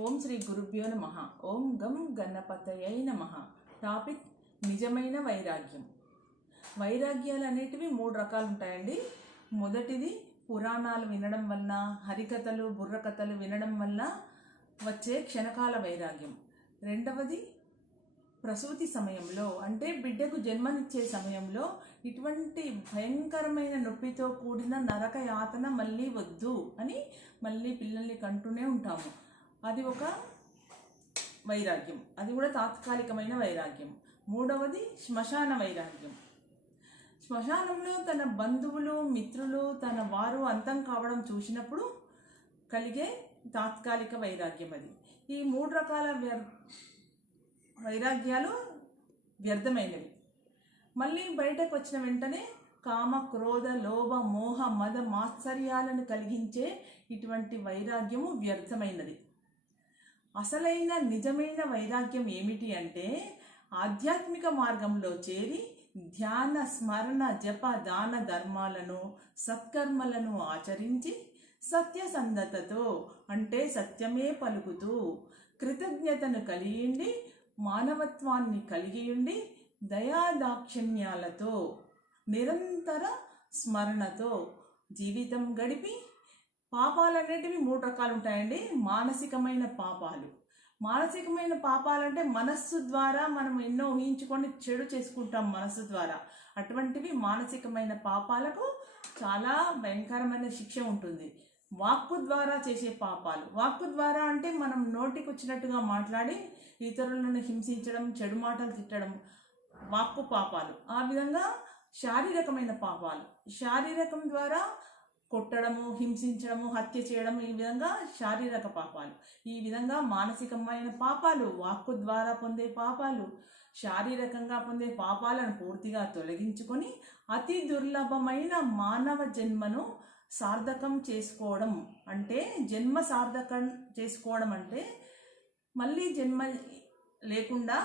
ఓం శ్రీ గురుభ్యో నమః. ఓం గం గణపతయై నమః. టాపిక్ నిజమైన వైరాగ్యం. వైరాగ్యాలు అనేటివి 3 రకాలు ఉంటాయండి. మొదటిది పురాణాలు వినడం వల్ల, హరికథలు బుర్రకథలు వినడం వల్ల వచ్చే క్షణకాల వైరాగ్యం. రెండవది ప్రసూతి సమయంలో, అంటే బిడ్డకు జన్మనిచ్చే సమయంలో ఇటువంటి భయంకరమైన నొప్పితో కూడిన నరక యాతన మళ్ళీ వద్దు అని మళ్ళీ పిల్లల్ని కంటూనే ఉంటాము. అది ఒక వైరాగ్యం, అది కూడా తాత్కాలికమైన వైరాగ్యం. మూడవది శ్మశాన వైరాగ్యం. శ్మశానంలో తన బంధువులు మిత్రులు తన వారు అంతం కావడం చూసినప్పుడు కలిగే తాత్కాలిక వైరాగ్యం అది. ఈ 3 రకాల వైరాగ్యాలు వ్యర్థమైనవి. మళ్ళీ బయటకు వచ్చిన వెంటనే కామ క్రోధ లోభ మోహ మద మాత్సర్యాలను కలిగించే ఇటువంటి వైరాగ్యము వ్యర్థమైనది. అసలైన నిజమైన వైరాగ్యం ఏమిటి అంటే, ఆధ్యాత్మిక మార్గంలో చేరి ధ్యాన స్మరణ జప దాన ధర్మాలను సత్కర్మలను ఆచరించి సత్యసంధతతో, అంటే సత్యమే పలుకుతూ, కృతజ్ఞతను కలిగిండి మానవత్వాన్ని కలిగియుండి దయాదాక్షిణ్యాలతో నిరంతర స్మరణతో జీవితం గడిపి, పాపాలు అనేటివి 3 రకాలు ఉంటాయండి. మానసికమైన పాపాలు. మానసికమైన పాపాలంటే మనస్సు ద్వారా మనం ఎన్నో ఊహించుకొని చెడు చేసుకుంటాం మనస్సు ద్వారా. అటువంటివి మానసికమైన పాపాలకు చాలా భయంకరమైన శిక్ష ఉంటుంది. వాక్కు ద్వారా చేసే పాపాలు. వాక్కు ద్వారా అంటే మనం నోటికి వచ్చినట్టుగా మాట్లాడి ఇతరులను హింసించడం, చెడు మాటలు తిట్టడం వాక్కు పాపాలు. ఆ విధంగా శారీరకమైన పాపాలు. శారీరకం ద్వారా కొట్టడము, హింసించడము, హత్య చేయడము, ఈ విధంగా శారీరక పాపాలు. ఈ విధంగా మానసికమైన పాపాలు, వాక్కు ద్వారా పొందే పాపాలు, శారీరకంగా పొందే పాపాలను పూర్తిగా తొలగించుకొని అతి దుర్లభమైన మానవ జన్మను సార్థకం చేసుకోవడం. అంటే జన్మ సార్థకం చేసుకోవడం అంటే మళ్ళీ జన్మ లేకుండా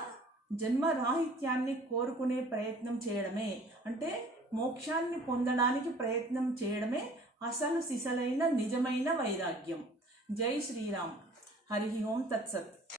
జన్మరాహిత్యాన్ని కోరుకునే ప్రయత్నం చేయడమే. అంటే మోక్షాన్ని పొందడానికి ప్రయత్నం చేయడమే అసలు సిసలైన నిజమైన వైరాగ్యం. జై శ్రీరామ్. హరి ఓం తత్సత్.